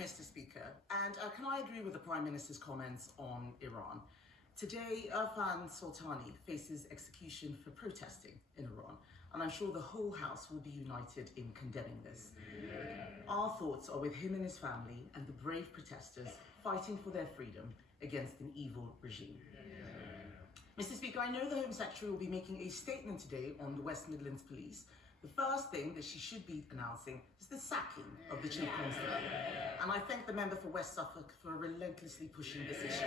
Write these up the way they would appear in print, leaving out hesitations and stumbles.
Mr. Speaker. And can I agree with the Prime Minister's comments on Iran? Today, Irfan Soltani faces execution for protesting in Iran, and I'm sure the whole House will be united in condemning this. Our thoughts are with him and his family and the brave protesters fighting for their freedom against an evil regime. Mr. Speaker, I know the Home Secretary will be making a statement today on the West Midlands Police. The first thing that she should be announcing is the sacking of the Chief Constable. And I thank the member for West Suffolk for relentlessly pushing this issue.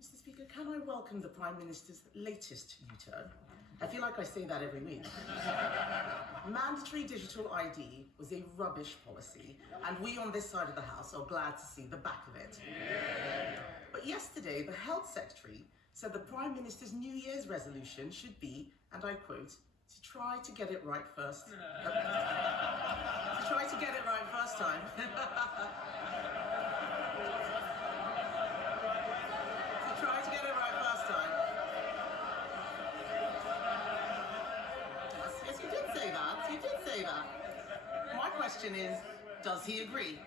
Mr. Speaker, can I welcome the Prime Minister's latest U-turn? I feel like I say that every week. Mandatory digital ID was a rubbish policy, and we on this side of the House are glad to see the back of it. But yesterday, the Health Secretary said the Prime Minister's New Year's resolution should be, and I quote, to try to get it right first. To try to get it right first time. To try to get it right first time. Yes, you did say that. You did say that. My question is, does he agree?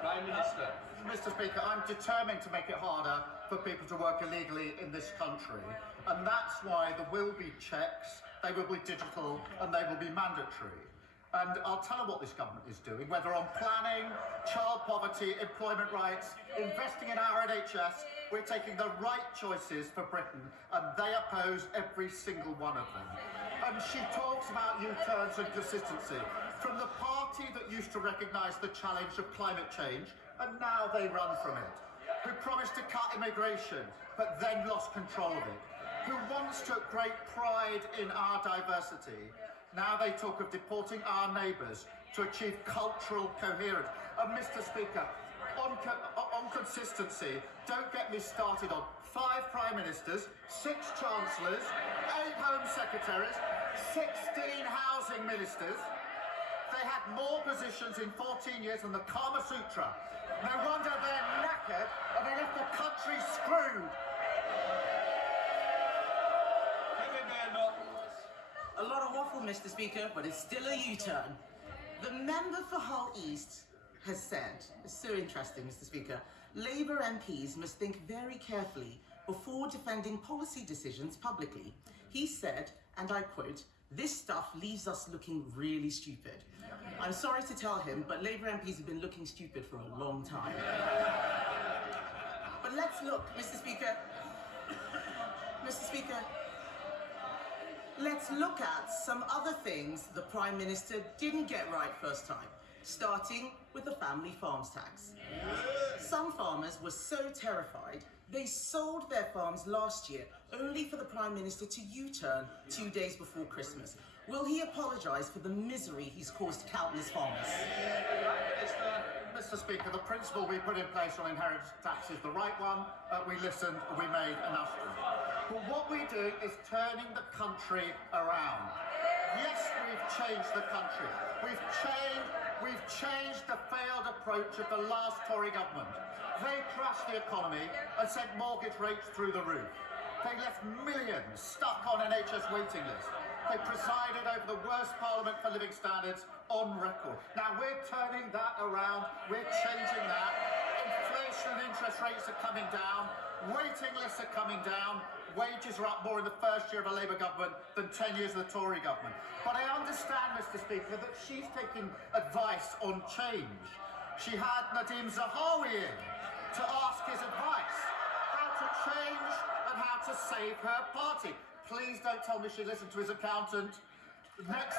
Prime Minister. Mr. Speaker, I'm determined to make it harder for people to work illegally in this country, and that's why there will be checks, they will be digital, and they will be mandatory. And I'll tell them what this government is doing, whether on planning, child poverty, employment rights, investing in our NHS, we're taking the right choices for Britain, and they oppose every single one of them. And she talks about U-turns and consistency. From the party that used to recognise the challenge of climate change, and now they run from it. Who promised to cut immigration, but then lost control of it. Who once took great pride in our diversity. Now they talk of deporting our neighbours to achieve cultural coherence. And Mr. Speaker, on consistency, don't get me started on 5 Prime Ministers, 6 Chancellors, 8 Home Secretaries, 16 Housing Ministers. They had more positions in 14 years than the Kama Sutra. No wonder they're knackered and they left the country screwed. Kemi Badenoch. A lot of waffle, Mr. Speaker, but it's still a U-turn. The member for Hull East has said, it's so interesting, Mr. Speaker, Labour MPs must think very carefully before defending policy decisions publicly. He said, and I quote, "This stuff leaves us looking really stupid." I'm sorry to tell him, but Labour MPs have been looking stupid for a long time. But let's look, Mr. Speaker. Mr. Speaker, let's look at some other things the Prime Minister didn't get right first time, starting with the family farms tax. Some farmers were so terrified, they sold their farms last year, only for the Prime Minister to U-turn 2 days before Christmas. Will he apologise for the misery he's caused countless farmers? Mr. Speaker, the principle we put in place on inheritance tax is the right one. We listened, we made an adjustment. But what we're doing is turning the country around. Yes, we've changed the country. We've changed the failed approach of the last Tory government. They crashed the economy and sent mortgage rates through the roof. They left millions stuck on NHS waiting lists. They presided over the worst Parliament for living standards on record. Now we're turning that around, we're changing that. Inflation and interest rates are coming down, waiting lists are coming down, wages are up more in the first year of a Labour government than 10 years of the Tory government. But I understand, Mr. Speaker, that she's taking advice on change. She had Nadeem Zahawi in to ask his advice, how to change and how to save her party. Please don't tell me she listened to his accountant. Next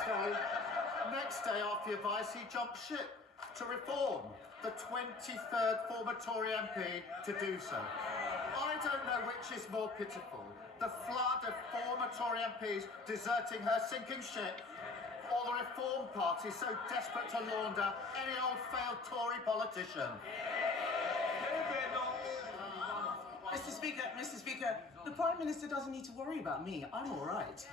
day after the advice, he jumped ship to reform, the 23rd former Tory MP to do so. I don't know which is more pitiful, the flood of former Tory MPs deserting her sinking ship, or the Reform Party so desperate to launder any old failed Tory politician. Mr. Speaker, the Prime Minister doesn't need to worry about me. I'm all right.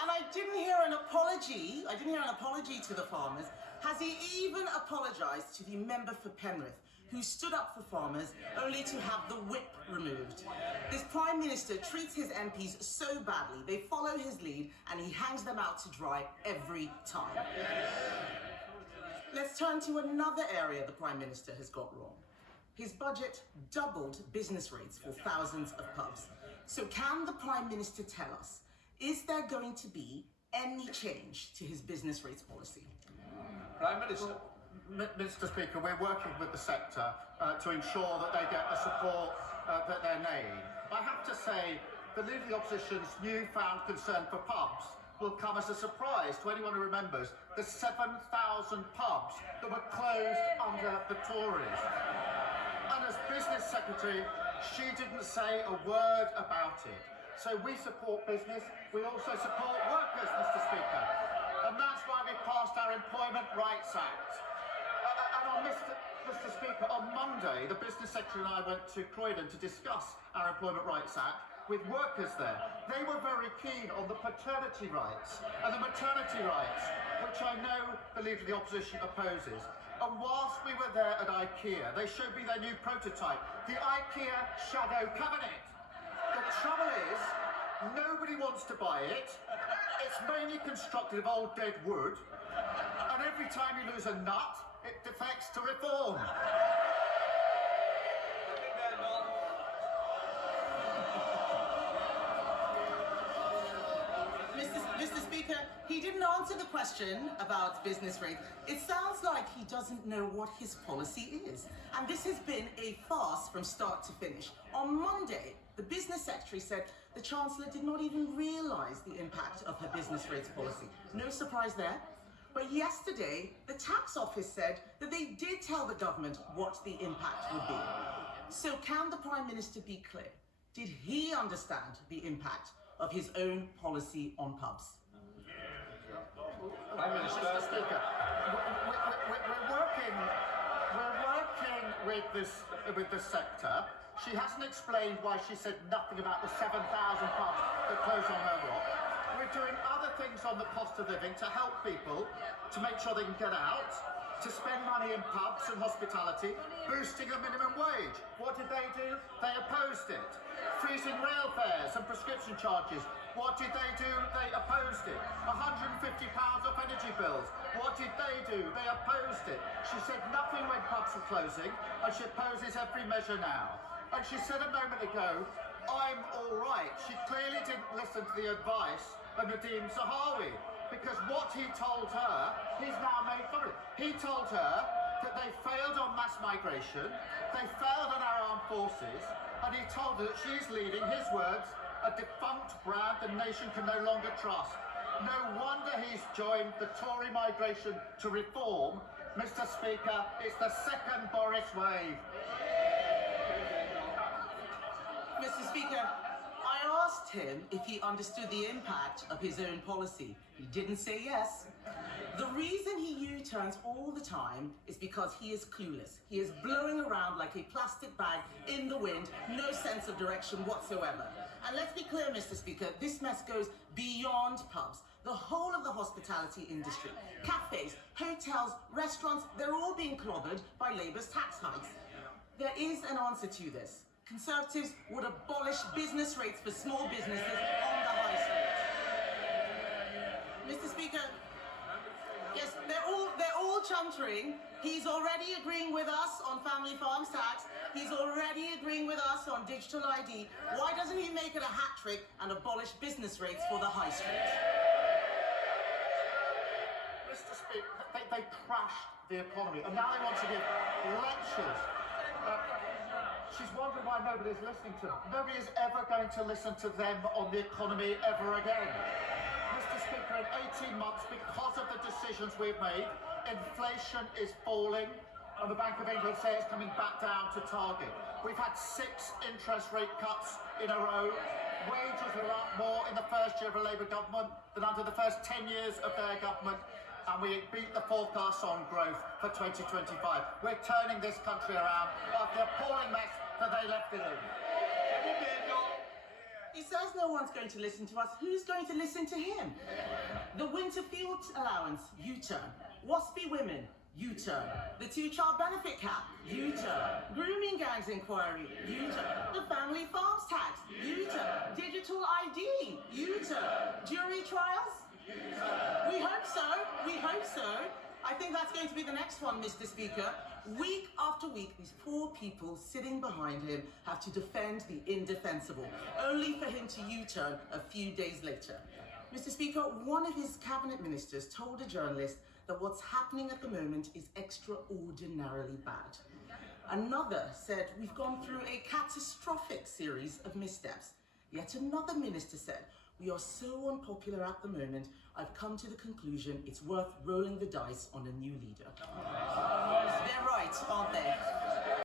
And I didn't hear an apology. I didn't hear an apology to the farmers. Has he even apologised to the member for Penrith, who stood up for farmers only to have the whip removed? Prime Minister treats his MPs so badly, they follow his lead and he hangs them out to dry every time. Let's turn to another area the Prime Minister has got wrong. His budget doubled business rates for thousands of pubs. So can the Prime Minister tell us, is there going to be any change to his business rates policy? Prime Minister. Mr. Speaker, we're working with the sector to ensure that they get the support that they need. I have to say, the Leader of the Opposition's newfound concern for pubs will come as a surprise to anyone who remembers the 7,000 pubs that were closed under the Tories. And as Business Secretary, she didn't say a word about it. So we support business, we also support workers, Mr. Speaker. And that's why we passed our Employment Rights Act. And on Mr. Speaker, on Monday, the Business Secretary and I went to Croydon to discuss our Employment Rights Act with workers there. They were very keen on the paternity rights and the maternity rights, which I know the Leader of the Opposition opposes. And whilst we were there at IKEA, they showed me their new prototype, the IKEA Shadow Cabinet. The trouble is, nobody wants to buy it. It's mainly constructed of old dead wood, and every time you lose a nut, it defects to reform. Mr. Speaker, he didn't answer the question about business rates. It sounds like he doesn't know what his policy is. And this has been a farce from start to finish. On Monday, the Business Secretary said the Chancellor did not even realise the impact of her business rates policy. No surprise there. But yesterday, the Tax Office said that they did tell the government what the impact would be. So can the Prime Minister be clear? Did he understand the impact of his own policy on pubs? Prime Minister. Mr. Speaker, we're working with the sector. She hasn't explained why she said nothing about the 7,000 pubs that close on her watch. We're doing other things on the cost of living to help people, to make sure they can get out, to spend money in pubs and hospitality, boosting the minimum wage. What did they do? They opposed it. Freezing rail fares and prescription charges. What did they do? They opposed it. £150 off energy bills. What did they do? They opposed it. She said nothing when pubs were closing, and she opposes every measure now. And she said a moment ago, I'm all right. She clearly didn't listen to the advice of Nadeem Zahawi, because what he told her, he's now made fun of it. He told her that they failed on mass migration, they failed on our armed forces, and he told her that she's leading, his words, a defunct brand the nation can no longer trust. No wonder he's joined the Tory migration to reform. Mr. Speaker, it's the second Boris wave. Mr. Speaker, I asked him if he understood the impact of his own policy. He didn't say yes. The reason he U-turns all the time is because he is clueless. He is blowing around like a plastic bag in the wind, no sense of direction whatsoever. And let's be clear, Mr. Speaker, this mess goes beyond pubs. The whole of the hospitality industry, cafes, hotels, restaurants, they're all being clobbered by Labour's tax hikes. There is an answer to this. Conservatives would abolish business rates for small businesses on the high street. Mr. Speaker, yes, they're all chuntering. He's already agreeing with us on family farms tax. He's already agreeing with us on digital ID. Why doesn't he make it a hat trick and abolish business rates for the high street? Mr. Speaker, they crashed the economy, and now they want to give lectures. She's wondering why nobody's listening to them. Nobody is ever going to listen to them on the economy ever again. Mr. Speaker, in 18 months, because of the decisions we've made, inflation is falling, and the Bank of England say it's coming back down to target. We've had 6 interest rate cuts in a row. Wages are up more in the first year of a Labour government than under the first 10 years of their government. And we beat the forecasts on growth for 2025. We're turning this country around after the appalling mess that they left it in. He says no one's going to listen to us. Who's going to listen to him? The winter field allowance, U-turn. Waspy women, U-turn. The 2-child benefit cap, U-turn. Grooming gangs inquiry, U-turn. The family farms tax, U-turn. national ID, U-turn, jury trials? We hope so, we hope so. I think that's going to be the next one, Mr. Speaker. Week after week, these poor people sitting behind him have to defend the indefensible, only for him to U-turn a few days later. Mr. Speaker, one of his cabinet ministers told a journalist that what's happening at the moment is extraordinarily bad. Another said we've gone through a catastrophic series of missteps. Yet another minister said, we are so unpopular at the moment, I've come to the conclusion it's worth rolling the dice on a new leader. They're right, aren't they?